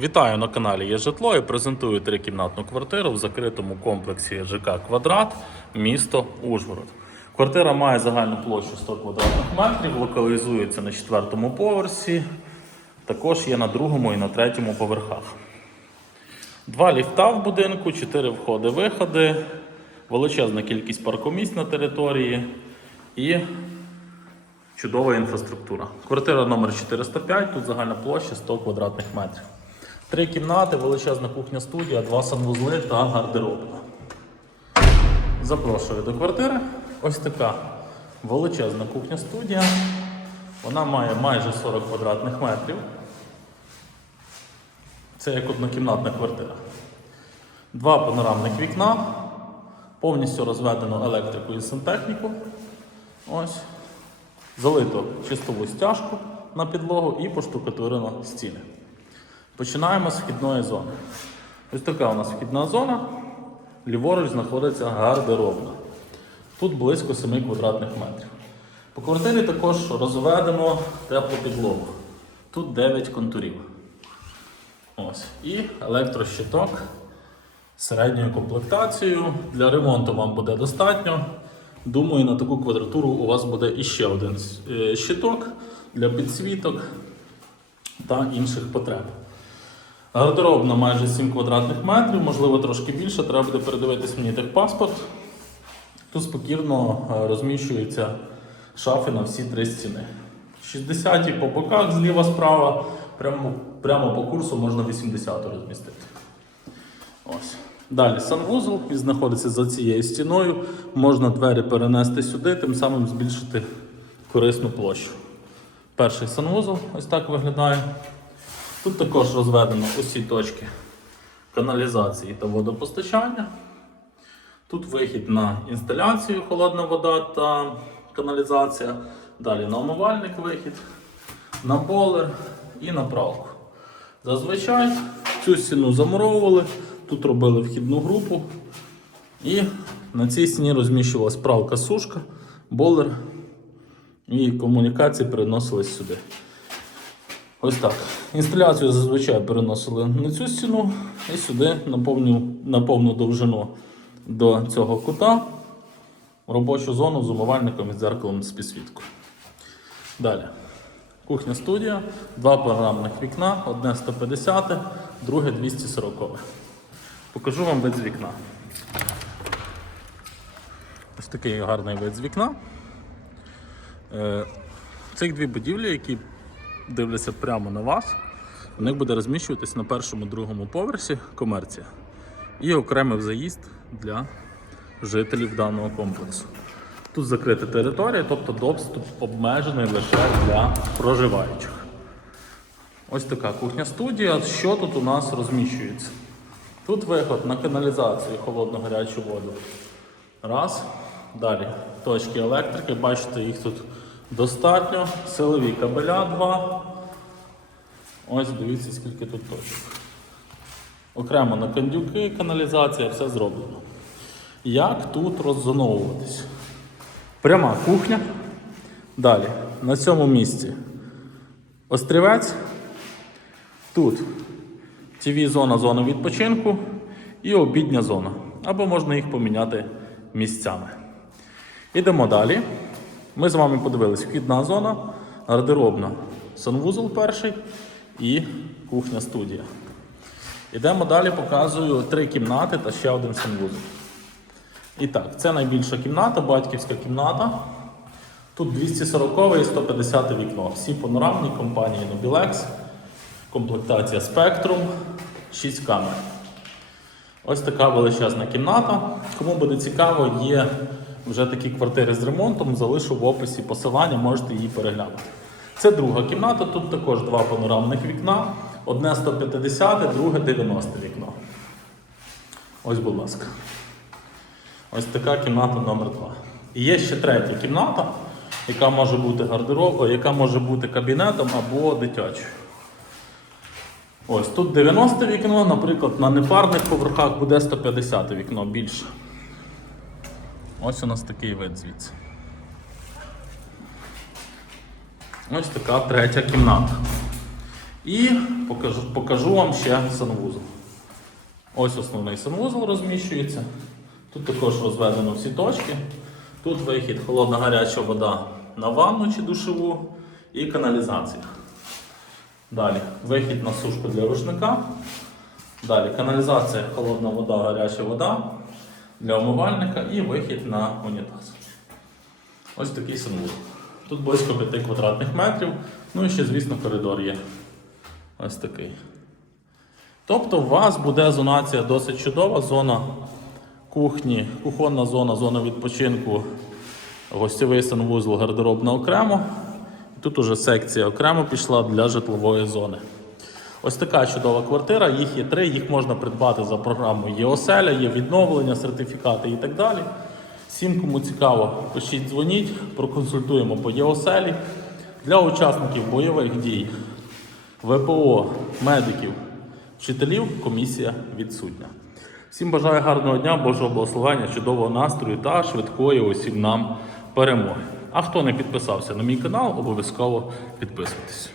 Вітаю на каналі Є житло і презентую трикімнатну квартиру в закритому комплексі ЖК Квадрат, місто Ужгород. Квартира має загальну площу 100 квадратних метрів, локалізується на четвертому поверсі, також є на другому і на третьому поверхах. Два ліфта в будинку, чотири входи-виходи, величезна кількість паркомісць на території і чудова інфраструктура. Квартира номер 405, тут загальна площа 100 квадратних метрів. Три кімнати, величезна кухня студія, два санвузли та гардеробна. Запрошую до квартири. Ось така величезна кухня студія. Вона має майже 40 квадратних метрів. Це як однокімнатна квартира. Два панорамних вікна, повністю розведено електрику і сантехніку. Ось. Залито чистову стяжку на підлогу і поштукатурено стіни. Починаємо з вхідної зони. Ось така у нас вхідна зона. Ліворуч знаходиться гардеробна. Тут близько 7 квадратних метрів. По квартирі також розведено теплу підлогу. Тут 9 контурів. Ось. І електрощиток з середньою комплектацією. Для ремонту вам буде достатньо. Думаю, на таку квадратуру у вас буде іще один е, щиток для підсвіток та інших потреб. Гардеробна майже 7 квадратних метрів, можливо трошки більше, треба буде передивитись мені техпаспорт. Тут спокійно е, розміщуються шафи на всі три стіни. 60 по боках, зліва справа, прямо, прямо по курсу можна 80 розмістити. Ось. Далі санвузол, він знаходиться за цією стіною. Можна двері перенести сюди, тим самим збільшити корисну площу. Перший санвузол ось так виглядає. Тут також розведено усі точки каналізації та водопостачання. Тут вихід на інсталяцію, холодна вода та каналізація. Далі на омивальник вихід, на болер і на пралку. Зазвичай цю стіну замуровували, тут робили вхідну групу. І на цій стіні розміщувалась пралка-сушка, болер і комунікації переносились сюди. Ось так. Інсталяцію зазвичай переносили на цю стіну і сюди на повну, на повну довжину до цього кута робочу зону з умивальником і дзеркалом з підсвіткою. Далі. Кухня студія, два панорамних вікна, одне 150, друге 240. Покажу вам вид з вікна. Ось такий гарний вид з вікна. Е, Цих дві будівлі, які дивляться прямо на вас, у них буде розміщуватись на першому другому поверсі комерція і окремий заїзд для жителів даного комплексу. Тут закрита територія, тобто доступ обмежений лише для проживаючих. Ось така кухня студія. Що тут у нас розміщується? Тут виход на каналізацію холодну гарячу воду. Раз. Далі точки електрики, бачите, їх тут достатньо. Силові кабеля два. Ось дивіться, скільки тут точок. Окремо на кондюки, каналізація, все зроблено. Як тут роззоновуватись? Пряма кухня. Далі, на цьому місці острівець. Тут tv зона зона відпочинку і обідня зона. Або можна їх поміняти місцями. Ідемо далі. Ми з вами подивились вхідна зона, гардеробна, санвузол перший і кухня студія. Ідемо далі, показую три кімнати та ще один санвузол. І так, це найбільша кімната, батьківська кімната. Тут 240 і 150 вікно. Всі панорамні компанії Nobilex, комплектація Spectrum, 6 камер. Ось така величезна кімната. Кому буде цікаво, є вже такі квартири з ремонтом, залишу в описі посилання, можете її переглянути. Це друга кімната, тут також два панорамних вікна. Одне 150, друге 90 вікно. Ось, будь ласка. Ось така кімната номер 2. І є ще третя кімната, яка може бути гардеробом, яка може бути кабінетом або дитячою. Ось тут 90 вікно, наприклад, на непарних поверхах буде 150 вікно більше. Ось у нас такий вид звідси. Ось така третя кімната. І покажу, покажу вам ще санвузол. Ось основний санвузол розміщується. Тут також розведено всі точки. Тут вихід холодна гаряча вода на ванну чи душову і каналізація. Далі вихід на сушку для рушника. Далі каналізація, холодна вода, гаряча вода для омивальника і вихід на унітаз. Ось такий санвузол. Тут близько 5 квадратних метрів. Ну і ще, звісно, коридор є. Ось такий. Тобто у вас буде зонація досить чудова, зона кухні, кухонна зона, зона відпочинку, гостєвий санвузол, гардеробна окремо. Тут уже секція окремо пішла для житлової зони. Ось така чудова квартира, їх є три, їх можна придбати за програмою ЄОСЕЛЯ, є відновлення, сертифікати і так далі. Всім, кому цікаво, пишіть, дзвоніть, проконсультуємо по ЄОСЕЛі. Для учасників бойових дій, ВПО, медиків, вчителів комісія відсутня. Всім бажаю гарного дня, Божого благословення, чудового настрою та швидкої усім нам перемоги. А хто не підписався на мій канал, обов'язково підписуйтесь.